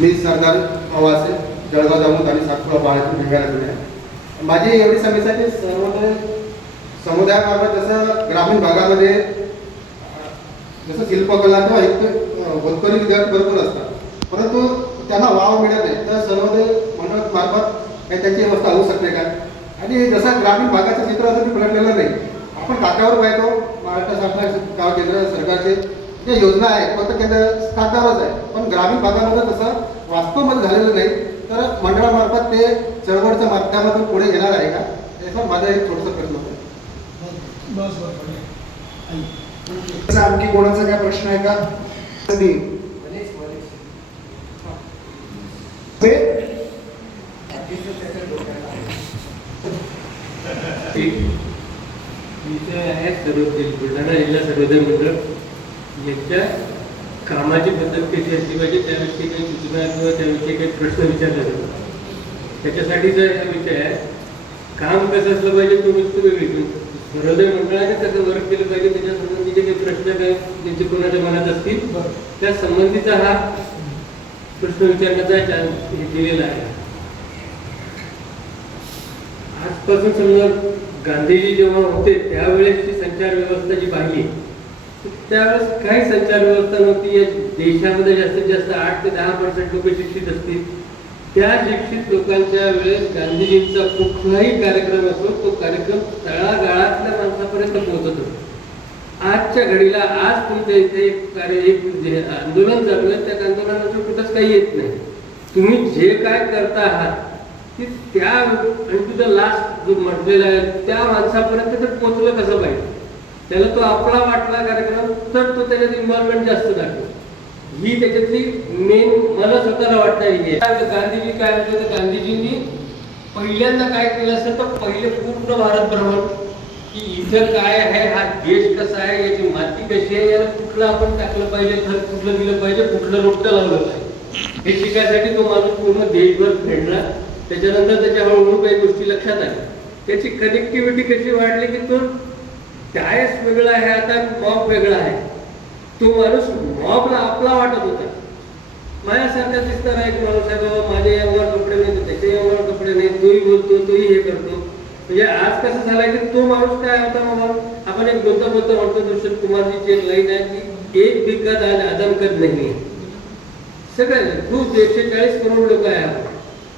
मी सरदार आवासे जळगाव जामोद आणि सातपुडा बाळातून भेगायला आहे. माझी एवढी समस्या आहे की समुदायामार्फत जसं ग्रामीण भागामध्ये जसं शिल्पकला किंवा होतकरी विद्यार्थी भरपूर असतात, परंतु त्यांना वाव मिळत नाही. तर सर्वोदय मंडळ मार्फत काही त्यांची व्यवस्था होऊ शकते का? आणि जसं ग्रामीण भागाचं चित्र अजून पलटलेलं नाही. आपण कागदावर पाहतो महाराष्ट्र शासनाचे गाव केंद्र सरकारचे जे योजना आहे फक्त केंद्र कागदावरच आहे, पण ग्रामीण भागामध्ये तसं वास्तवमध्ये झालेलं नाही. तर मंडळामार्फत ते चळवळच्या माध्यमातून पुढे येणार आहे का, याचा माझा एक छोटासा प्रश्न होता. आणखी कोणाचा काय प्रश्न आहे का? बुलढाणा जिल्हा सर्वोदय मंडळ यांच्या कामाची पद्धत कशी असली पाहिजे, त्याविषयी काही सूचना किंवा त्याविषयी काही प्रश्न विचारले जातात. त्याच्यासाठी जर हा विषय आहे, काम कसं असलं पाहिजे तो गोष्ट वेगळी. सर्वोदय मंडळाने कसं वर्क केलं पाहिजे त्याच्या संबंधीचे काही प्रश्न काय ज्यांचे कोणाच्या मनात असतील त्या संबंधीचा हा प्रश्न विचारण्याचा हे दिलेला आहे. आजपासून समजा गांधीजी जेव्हा होते त्यावेळेसची संचार व्यवस्था जी पाहिली त्यावेळेस काही संचार व्यवस्था नव्हती. या देशामध्ये जास्तीत जास्त 8 ते 10% लोक शिक्षित असतील. त्या शिक्षित लोकांच्या वेळेस गांधीजींचा कुठलाही कार्यक्रम असो तो कार्यक्रम तळागाळातल्या माणसापर्यंत पोहोचत होता. आजच्या घडीला आज तुमच्या इथे एक आंदोलन चालू आहे, त्या आंदोलनाचं कुठंच काही येत नाही. तुम्ही जे काय करता आहात की त्या टू द लास्ट जो म्हटलेला आहे त्या माणसापर्यंत ते पोहोचलं कसं पाहिजे, त्याला तो आपला वाटला कार्यक्रम तर तो त्याच्यात इन्व्हॉल्वमेंट जास्त दाखवतो. ही त्याच्यातली मेन मला स्वतःला वाटणारी आहे. गांधीजी काय म्हणतो, तर गांधीजींनी पहिल्यांदा काय केलं असेल तर पहिले पूर्ण भारत भ्रमण की इथं काय आहे, हा देश कसा आहे, याची माती कशी आहे, याला कुठलं आपण टाकलं पाहिजे, खत कुठलं दिलं पाहिजे, कुठलं रोपटं लावलं पाहिजे, हे शिकायसाठी तो माणूस पूर्ण देशभर फिरला. त्याच्यानंतर त्याच्या हळूहळू काही गोष्टी लक्षात आल्या. त्याची कनेक्टिव्हिटी कशी वाढली की तो टायस वेगळा आहे, आता मॉब वेगळा आहे. तो माणूस मॉबला आपला वाटत होता. माझ्यासारखा दिसणारा एक माणूस आहे, बाबा माझे अंगावर कपडे नाही, त्याचे अंगावर कपडे नाही, तोही बोलतो तोही हे करतो. म्हणजे आज कसं झालंय की तो माणूस काय होता, बाबा आपण एक बोलता म्हणतो दुष्यंत कुमारजीची एक लाईन आहे की एक भी कद आज आदम कद नाही. सगळे खूप 140 करोड लोक आहे आपण,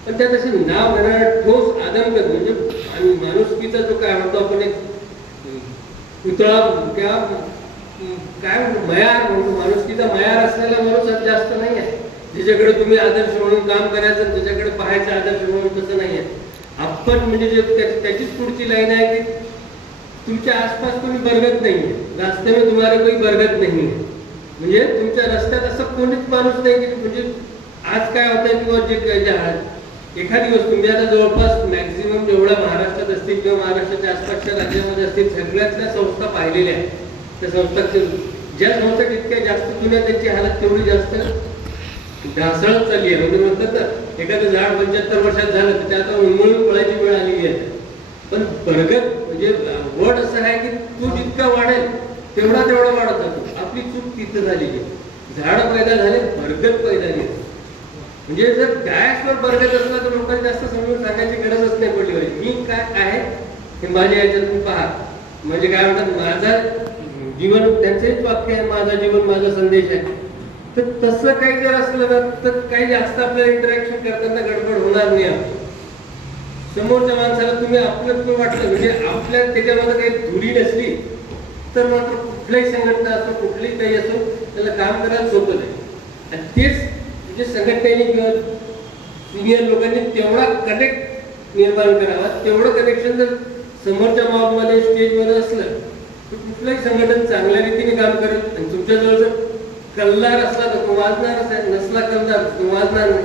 पण त्यात असे नाव घेणारा ठोस आदमकद म्हणजे आणि माणुसकीचा जो काय म्हणतो आपण एक पुतळा किंवा काय मयार म्हणतो, माणुसकीचा मयार असलेला माणूस जास्त नाही आहे. ज्याच्याकडे तुम्ही आदर्श म्हणून काम करायचं, ज्याच्याकडे पाहायचं आदर्श म्हणून, तसं नाही आहे. आपण म्हणजे जे त्याचीच पुढची लाईन आहे की तुमच्या आसपास कोणी बरगत नाही आहे, रास्ते में तुम्हाला कोणी बरगत नाही आहे. म्हणजे तुमच्या रस्त्यात असं कोणीच माणूस नाही की म्हणजे आज काय होतंय किंवा जे एखादी वस्तू म्हणजे आता जवळपास मॅक्झिमम जेवढ्या महाराष्ट्रात असतील किंवा महाराष्ट्राच्या आसपासच्या राज्यामध्ये असतील सगळ्यातल्या संस्था पाहिलेल्या आहेत. त्या संस्थांचे ज्या संस्था तितक्या जास्त जुन्या त्यांची हालत तेवढी जास्त ढासळत चालली आहे. म्हणजे म्हणतात ना एखादं झाड 75 वर्षात झालं तर ते आता उन्मळून पळायची वेळ आलेली आहे. पण बरगत म्हणजे वड असं आहे की तो जितका वाढेल तेवढा वाढत जातो. आपली चूक तिथं झालेली आहे. झाड पैदा झाले, बरगत पैदा झाली. म्हणजे जर गॅसवर बरगत असला तर लोकांना जास्त समजून सांगायची गरजच नाही पडली पाहिजे. मी काय आहे हे माझ्या याच्यातून पहा. म्हणजे काय म्हणतात, माझा जीवन त्यांचंच वाक्य आहे, माझा जीवन माझा संदेश आहे. तर तसं काही जर असलं ना तर काही जास्त आपल्याला इंटरॅक्शन करताना गडबड होणार नाही. समोरच्या माणसाला तुम्ही आपलं वाटलं म्हणजे आपल्या त्याच्यामध्ये काही धुरी नसली तर मात्र कुठल्याही संघटना असो कुठलीही काही असो त्याला काम करायला सोपं नाही. आणि तेच म्हणजे संघटनेने किंवा सिनियर लोकांनी तेवढा कनेक्ट निर्माण करावा. तेवढं कनेक्शन जर समोरच्या मॉबमध्ये स्टेजवर असलं तर कुठलंही संघटन चांगल्या रीतीने काम करेल. आणि तुमच्याजवळ जर कल्लार असला तर तो वाजणारच आहे, नसला कल्लार तो वाजणार नाही.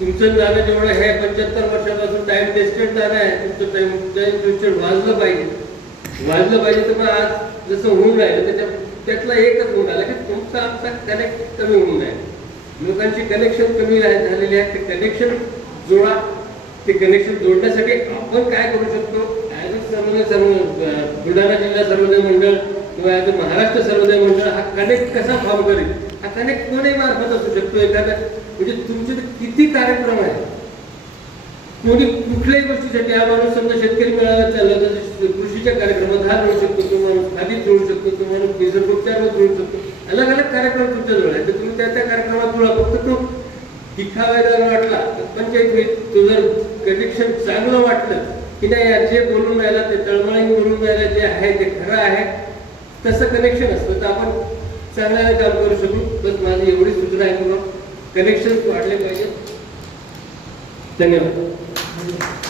तुमचं जाणं जेवढं हे 75 वर्षापासून टाइम टेस्टेड जाणं आहे, तुमचं टाइम टेस्टेड वाजलं पाहिजे. तर मग आज जसं होऊन राहिलं त्यातला एकच होऊन आला की तुमचा आमचा कनेक्ट कमी होऊन आहे. लोकांची कनेक्शन कमी झालेली आहे. ते कनेक्शन जोडा. ते कनेक्शन जोडण्यासाठी आपण काय करू शकतो, बुलढाणा जिल्हा सर्वोदय मंडळ किंवा ॲज अ महाराष्ट्र सर्वोदय मंडळ हा कनेक्ट कसा फॉर्म करेल, हा कनेक्ट कोणी मार्फत असू शकतो. एखादा म्हणजे तुमचे तर किती कार्यक्रम आहेत, कोणी कुठल्याही गोष्टीसाठी हा माणूस समजा शेतकरी मेळाव्यात चालला तर कृषीच्या कार्यक्रमात हा जोडू शकतो, तो माणूस खादीत जोडू शकतो, तो माणूस निसर्गोपचारात जोडू शकतो. अलग अलग कार्यक्रम तुमच्याजवळ आहे, तर तुम्ही त्या त्या कार्यक्रमात जुळा. फक्त तो दिखावायला वाटला तर पंचायत तो जर कनेक्शन चांगलं वाटलं की नाही यार जे बोलून राहिला ते तळमळीने बोलून राहिला जे आहे ते खरं आहे, तसं कनेक्शन असतं तर आपण चांगल्याने काम करू शकू. बस माझी एवढी सूचना आहे, कनेक्शन वाढले पाहिजे. धन्यवाद.